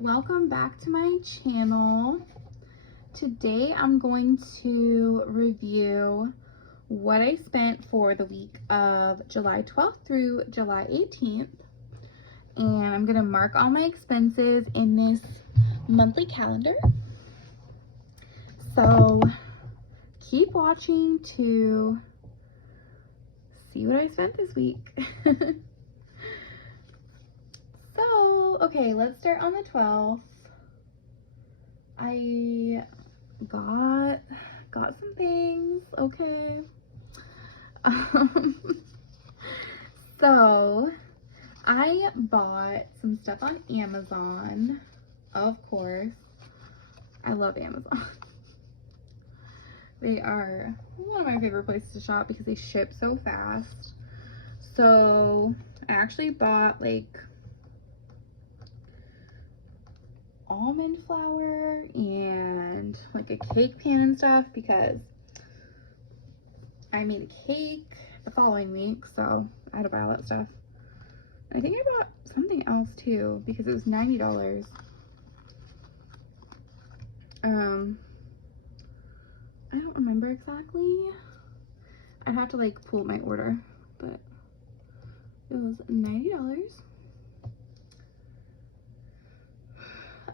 Welcome back to my channel. Today I'm going to review what I spent for the week of July 12th through July 18th, and I'm going to mark all my expenses in this monthly calendar. So keep watching to see what I spent this week. So, okay, let's start on the 12th. I got some things, okay. So I bought some stuff on Amazon, of course. I love Amazon. They are one of my favorite places to shop because they ship so fast. So I actually bought like almond flour and like a cake pan and stuff because I made a cake the following week, so I had to buy all that stuff. I think I bought something else too because it was $90. I don't remember exactly. I'd have to like pull up my order, but it was $90.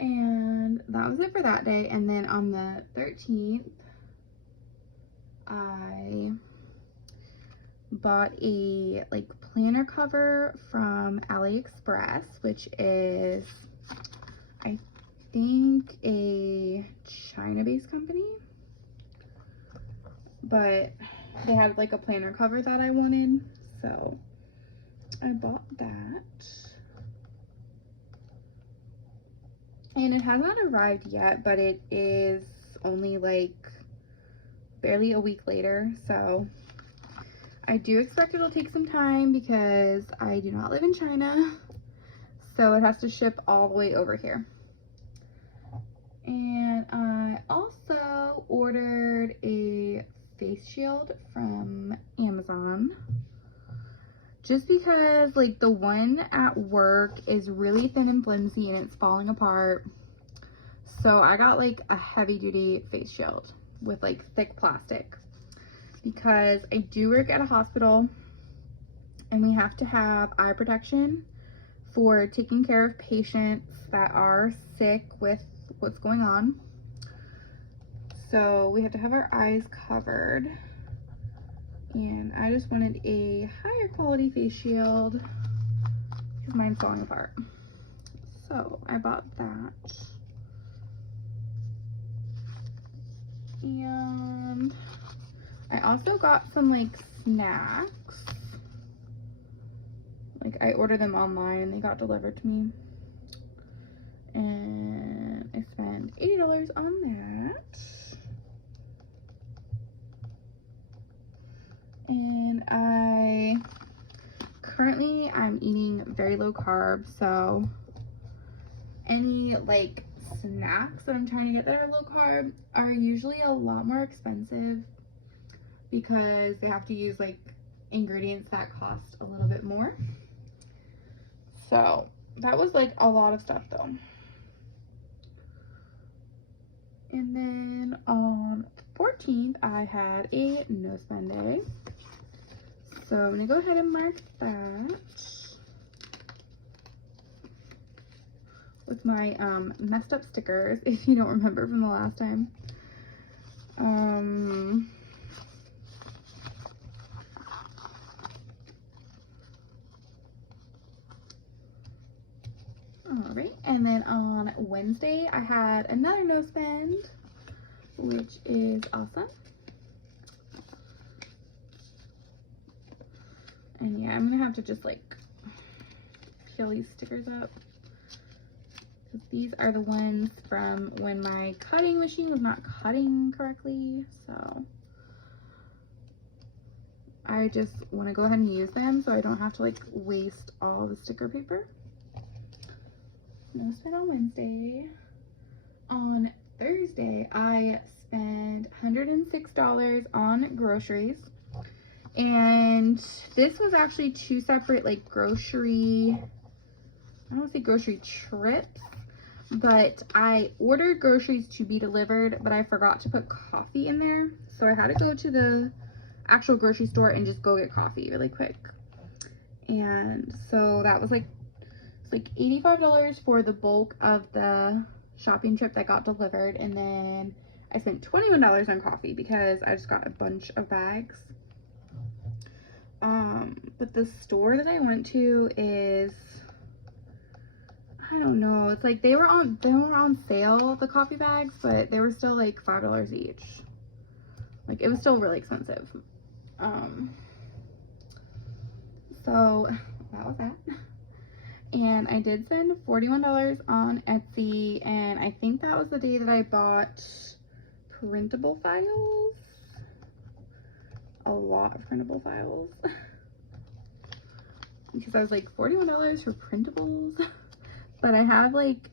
And that was it for that day. And then on the 13th, I bought a like planner cover from AliExpress, which is, I think, a China-based company. But they had like a planner cover that I wanted, so I bought that. And it has not arrived yet, but it is only like barely a week later, so I do expect it'll take some time because I do not live in China, so it has to ship all the way over here. And I also ordered a face shield from Amazon just because like the one at work is really thin and flimsy and it's falling apart. So I got like a heavy duty face shield with like thick plastic because I do work at a hospital and we have to have eye protection for taking care of patients that are sick with what's going on. So we have to have our eyes covered. And I just wanted a higher quality face shield because mine's falling apart. So I bought that. And I also got some like snacks. Like I ordered them online and they got delivered to me. And I spent $80 on that. And I'm eating very low carb, so any like snacks that I'm trying to get that are low carb are usually a lot more expensive because they have to use like ingredients that cost a little bit more. So that was like a lot of stuff though. And then on the 14th, I had a no spend day. So I'm gonna go ahead and mark that with my messed up stickers, if you don't remember from the last time. All right, and then on Wednesday, I had another no spend, which is awesome. And yeah, I'm gonna have to just like peel these stickers up because these are the ones from when my cutting machine was not cutting correctly. So I just want to go ahead and use them so I don't have to like waste all the sticker paper. No spend on Wednesday. On Thursday, I spent $106 on groceries. And this was actually two separate like grocery, I don't want to say grocery trips, but I ordered groceries to be delivered, but I forgot to put coffee in there. So I had to go to the actual grocery store and just go get coffee really quick. And so that was like, it's like $85 for the bulk of the shopping trip that got delivered. And then I spent $21 on coffee because I just got a bunch of bags. But the store that I went to is, I don't know, it's like they were on sale, the coffee bags, but they were still like $5 each. Like, it was still really expensive. So that was that. And I did spend $41 on Etsy, and I think that was the day that I bought printable files. A lot of printable files. Because I was like, $41 for printables? But I have like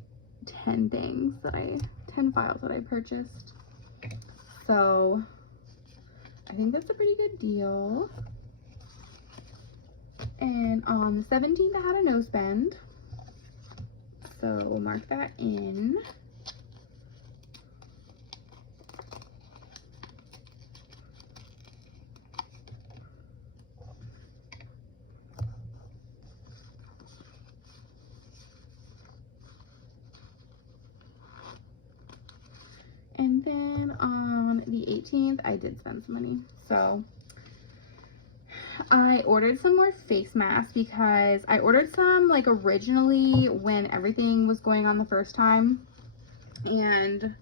10 files that I purchased. So I think that's a pretty good deal. And on the 17th, I had a no spend. So we'll mark that in. And then on the 18th, I did spend some money. So I ordered some more face masks because I ordered some like originally when everything was going on the first time. And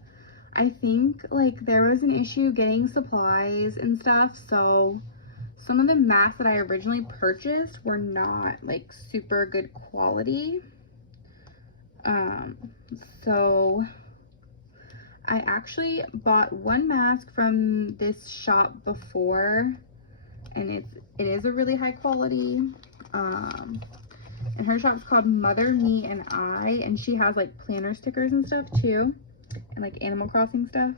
I think like there was an issue getting supplies and stuff. So some of the masks that I originally purchased were not like super good quality. So I actually bought one mask from this shop before, and it is a really high quality. And her shop's called Mother, Me, and I, and she has like planner stickers and stuff too, and like Animal Crossing stuff.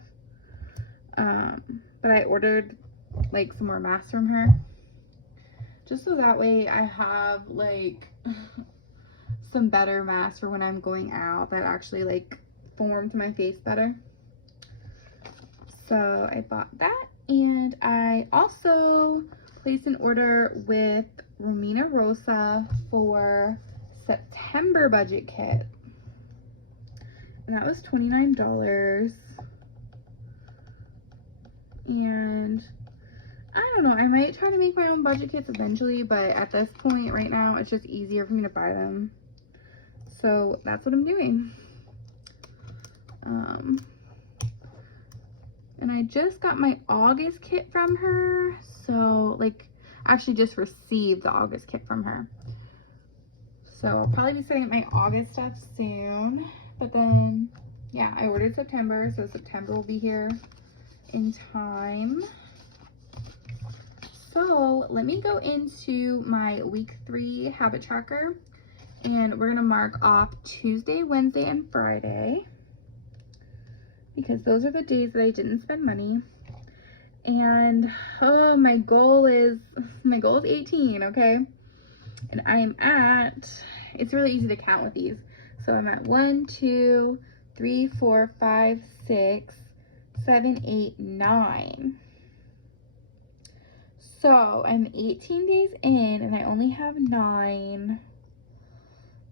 But I ordered like some more masks from her, just so that way I have like some better masks for when I'm going out that actually like form to my face better. So I bought that, and I also placed an order with Romina Rosa for September budget kit, and that was $29. And I don't know, I might try to make my own budget kits eventually, but at this point right now it's just easier for me to buy them, so that's what I'm doing. And I just got my August kit from her, so like actually just received the August kit from her, so I'll probably be setting up my August stuff soon. But then yeah, I ordered September, so September will be here in time. So let me go into my week 3 habit tracker, and we're gonna mark off Tuesday, Wednesday, and Friday, because those are the days that I didn't spend money. And oh, my goal is 18, okay? And I am at, it's really easy to count with these. So I'm at 1, 2, 3, 4, 5, 6, 7, 8, 9. So I'm 18 days in, and I only have 9.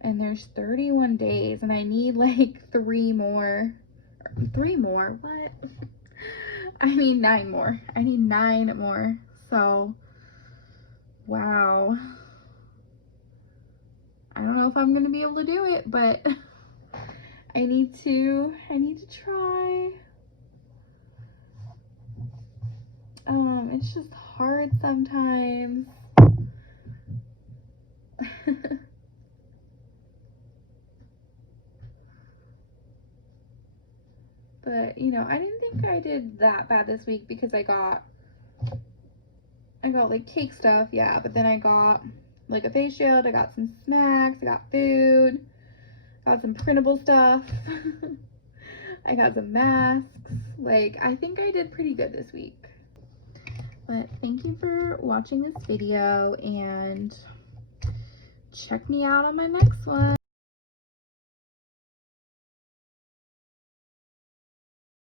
And there's 31 days, and I need like 3 more. 3 more? What? I mean 9 more. I need 9 more. So, wow. I don't know if I'm gonna be able to do it, but I need to try. It's just hard sometimes. But, you know, I didn't think I did that bad this week because I got like cake stuff, yeah, but then I got like a face shield, I got some snacks, I got food, got some printable stuff, I got some masks. Like, I think I did pretty good this week. But thank you for watching this video, and check me out on my next one.